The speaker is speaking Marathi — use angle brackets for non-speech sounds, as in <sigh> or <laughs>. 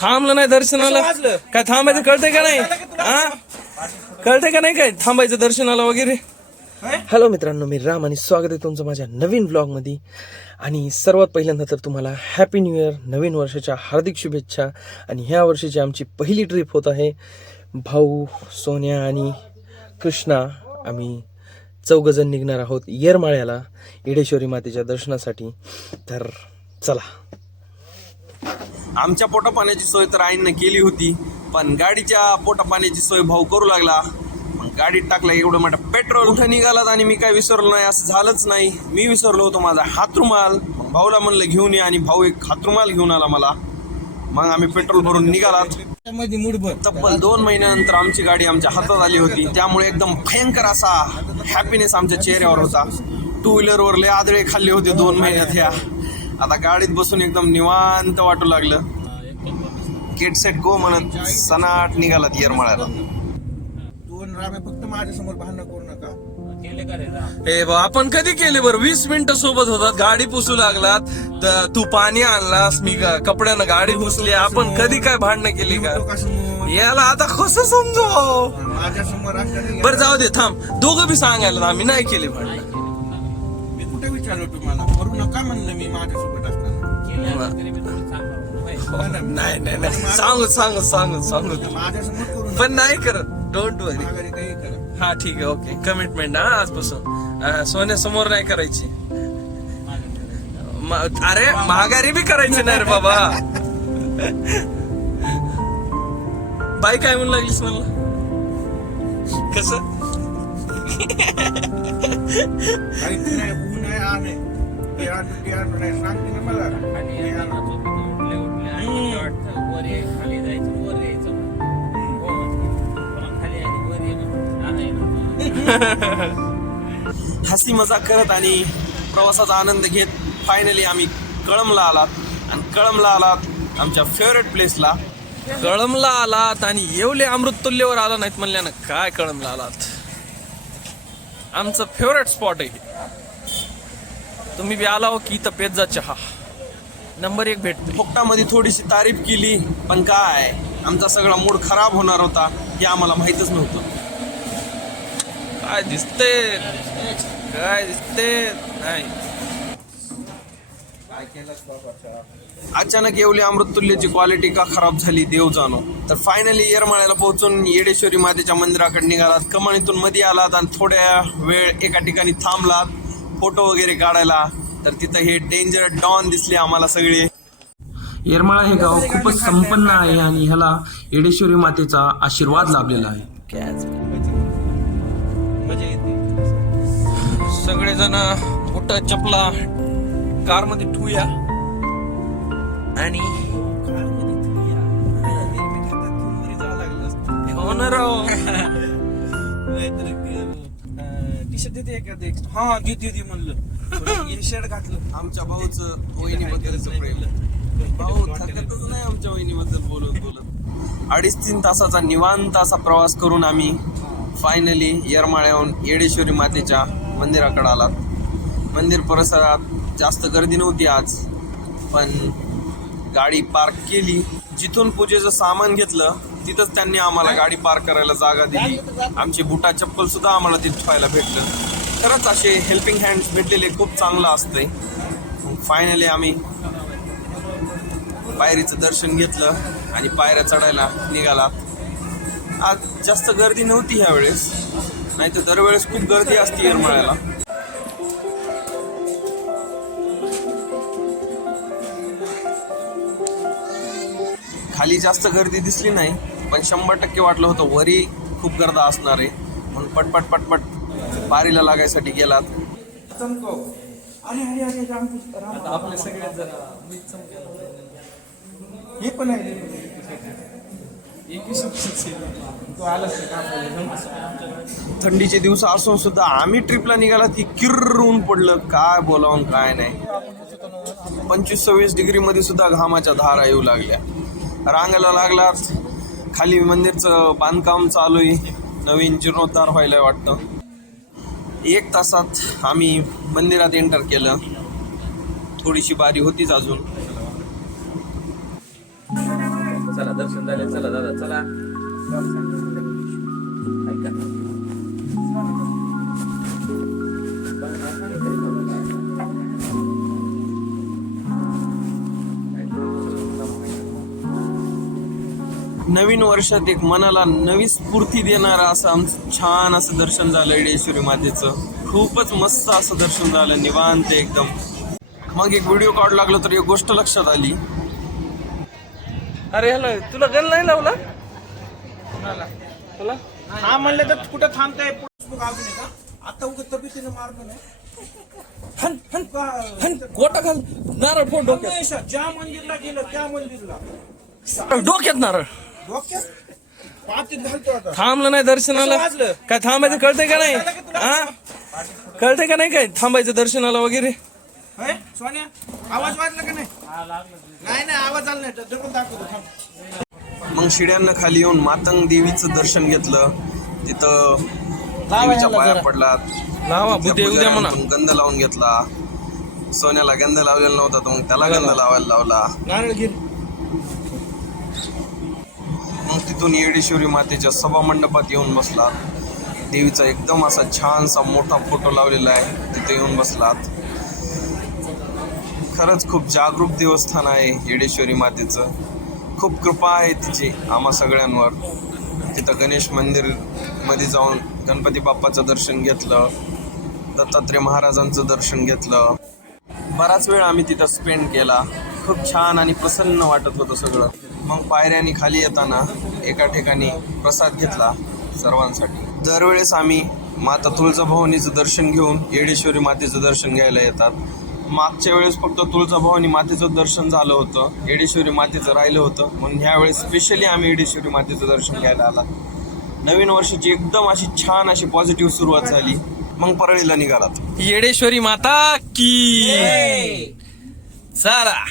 थांबलं नाही दर्शनाला? काय थांबायचं कळतंय का नाही? हा? कळतंय का नाही काय? थांबायचं दर्शनाला वगैरे? हॅलो मित्रांनो मी राम आणि स्वागत आहे तुमचं माझ्या नवीन ब्लॉगमध्ये आणि सर्वात पहिल्यांदा तर तुम्हाला हॅपी न्यू इयर नवीन वर्षाच्या हार्दिक शुभेच्छा. आणि ह्या वर्षीची आमची पहिली ट्रिप होत आहे भाऊ सोन्या आणि कृष्णा. आम्ही चौघजण निघणार आहोत येरमाळ्याला येडेश्वरी मातेच्या दर्शनासाठी. तर चला. आमच्या पोटा पाण्याची सोय तर आईनं केली होती पण गाडीच्या पोटा पाण्याची सोय भाऊ करू लागला. मग गाडीत टाकला एवढं मोठं पेट्रोल कुठं निघालात आणि मी काय विसरलो नाही असं झालंच नाही. मी विसरलो होतो माझा हातरुमाल. भाऊला म्हणलं घेऊन ये. आणि भाऊ एक हातरुमाल घेऊन आला मला. मग आम्ही पेट्रोल भरून निघालात. तब्बल दोन महिन्यानंतर आमची गाडी आमच्या हातात आली होती. त्यामुळे एकदम भयंकर असा हॅपीनेस आमच्या चेहऱ्यावर होता. टू व्हीलरवर लय आदळे खाल्ले होते दोन महिन्यात ह्या. आता गाडीत बसून एकदम निवांत वाटू लागलं. गेट सेट गो म्हणत सनाट निघालात येरमाळ्याला. दोन रामे फक्त माझ्यासमोर भांडण करू नका. हे बा आपण कधी केले बरं? वीस मिनिटं सोबत होतात गाडी पुसू लागलात तर तू पाणी आणलास मी कपड्यानं गाडी पुसली आपण कधी काय भांडणं केली का? याला आता कसं समजू? माझ्यासमोर असल्याने बरं जाऊ दे थांब. दोघं बी सांगायला आम्ही नाही केले भांडण. मी कुठे विचारलो तुम्हाला? नका म्हणलं मी माझ्यासोबत असताना? नाही नाही नाही. सांगू सांगू सांगू सांगू. माझ्यासमोर पण नाही करत. डोंट वरी माघारी काही करा हा ठीक आहे ओके. कमिटमेंट हा आजपासून. सोन्यासमोर नाही करायची. अरे महागारी बी करायची नाही रे बाबा. बाई काय म्हणू लागलीस मला? कसं? आणे आणून. <laughs> हसी मजाक करत आणि प्रवासाचा आनंद घेत फायनली आम्ही कळमला आलात. आणि कळमला आलात आमच्या फेवरेट प्लेसला कळमला आलात आणि येवले अमृत तुल्यवर आला नाहीत म्हणल्यानं काय कळमला आलात? आमचं फेवरेट स्पॉट आहे हे. तुम्ही बी आला हो की इथं पेजा चहा. नंबर एक भेटते फुकटामध्ये थोडीशी तारीफ केली पण काय? आमचा सगळा मूड खराब होणार होता हे आम्हाला माहीतच नव्हतं. काय दिसते काय दिसते नाही. अचानक येवली अमृततुल्यची क्वालिटी का खराब झाली देव जाणो. तर फायनली येरमाळ्याला पोहोचून येडेश्वरी मातेच्या मंदिराकडे निघालात. कमानीतून मध्ये आलात आणि थोड्या वेळ एका ठिकाणी थांबलात. फोटो वगैरे काढायला तर तिथं हे डेंजर डॉन दिसले आम्हाला सगळे. येरमाळा हे गाव खूपच संपन्न आहे आणि ह्याला येडेश्वरी मातेचा आशीर्वाद लाभलेला आहे. सगळेजण बुट चपला कारमध्ये ठेवूया आणि <laughs> <laughs> होणार <laughs> टी शर्ट देते का हा देते दे म्हणलं. हे शर्ट घातलं. आमच्या भाऊचं वहिनीबद्दलचं प्रेम. भाऊ थकतच नाही आमच्या वहिनीबद्दल बोलत बोलत. अडीच तीन तासाचा निवांत असा प्रवास करून आम्ही फायनली येरमाळ्याहून येडेश्वरी मातेच्या मंदिराकडे आलात. मंदिर परिसरात जास्त गर्दी नव्हती आज पण गाडी पार्क केली. जिथून पूजेचं सामान घेतलं तिथंच त्यांनी आम्हाला गाडी पार्क करायला जागा दिली. आमची बुटा चप्पल सुद्धा आम्हाला तिथे पाहायला भेटलं. खरंच असे हेल्पिंग हँड्स भेटलेले खूप चांगलं असतंय. फायनली आम्ही पायरीचं दर्शन घेतलं आणि पायऱ्या चढायला निघाला. आज जास्त गर्दी नव्हती ह्यावेळेस. नाही तर दरवेळेस खूप गर्दी असते येरमाळ्याला खाली जास्त गर्दी दिसली नाही पण शंभर टक्के वाटलं होतं वरी खूप गर्दा असणार आहे. म्हणून पटपट पटपट पारीला लागायसाठी गेलात. हे पण आहे का थंडीचे दिवस असून सुद्धा आम्ही ट्रिपला निघाला ती किर्र ऊन पडलं. काय बोलावून काय नाही. पंचवीस सव्वीस डिग्री मध्ये सुद्धा घामाच्या धारा येऊ लागल्या. रांगायला लागला. खाली मंदिरचं बांधकाम चालू आहे. नवीन जीर्णोद्धार व्हायला वाटतं. एक तासात आम्ही मंदिरात एंटर केलं. थोडीशी बारी होतीच अजून. चला दर्शन झाले. चला दादा चला. नवीन वर्षात एक मनाला नवी स्फूर्ती देणारं असं आमचं छान असं दर्शन झालं येडेश्वरी मातेचं. खूपच मस्त असं दर्शन झालं निवांत एकदम. मग एक व्हिडिओ काढू लागलो तर एक गोष्ट लक्षात आली. अरे हॅलो तुला गन नाही लावला? तुला? हा म्हणलं तर कुठं थांबताय? आता उगत तब्येतीनं मारतो नाही गोटा घाल. नारळ डोक्यात ज्या मंदिरला गेलं त्या मंदिरला. डोक्यात नारळ. थांबलं नाही दर्शनाला? काय थांबायचं कळतंय का नाही? हा? कळतंय का नाही काय थांबायचं दर्शनाला वगैरे? सोन्या आवाज वाजला का नाही? नाही नाही आवाज आला नाही. दाखवतो थांब. मग शिड्यांना खाली येऊन मातंग देवीचं दर्शन घेतलं. तिथं देवीच्या पाया पडलात. लावा बुद्धी उद्या म्हणा. गंध लावून घेतला. सोन्याला गंध लावलेला नव्हता तर मग त्याला गंध लावायला लावला. नारळ घे मग तिथून येडेश्वरी मातेच्या सभा मंडपात येऊन बसलात देवीचा एकदम असा छानसा मोठा फोटो लावलेला आहे. तिथे येऊन बसलात. खरंच खूप जागरूक देवस्थान आहे येडेश्वरी मातेचं. खूप कृपा आहे तिची आम्हा सगळ्यांवर. तिथं गणेश मंदिरमध्ये जाऊन गणपती बाप्पाचं दर्शन घेतलं. दत्तात्रय महाराजांचं दर्शन घेतलं. बराच वेळ आम्ही तिथं स्पेंड केला. खूप छान आणि प्रसन्न वाटत होतं सगळं. मग पायऱ्यानी खाली येताना एका ठिकाणी प्रसाद घेतला सर्वांसाठी. दरवेळेस आम्ही माता तुळजाभवानीचं दर्शन घेऊन येडेश्वरी मातेचं दर्शन घ्यायला येतात. मागच्या वेळेस फक्त तुळजाभवानी मातेचं दर्शन झालं होतं येडेश्वरी मातेचं राहिलं होतं. म्हणून ह्या वेळेस स्पेशली आम्ही येडेश्वरी मातेचं दर्शन घ्यायला आला. नवीन वर्षाची एकदम अशी छान अशी पॉझिटिव्ह सुरुवात झाली. मग परळीला निघालात. येडेश्वरी माता की! चला.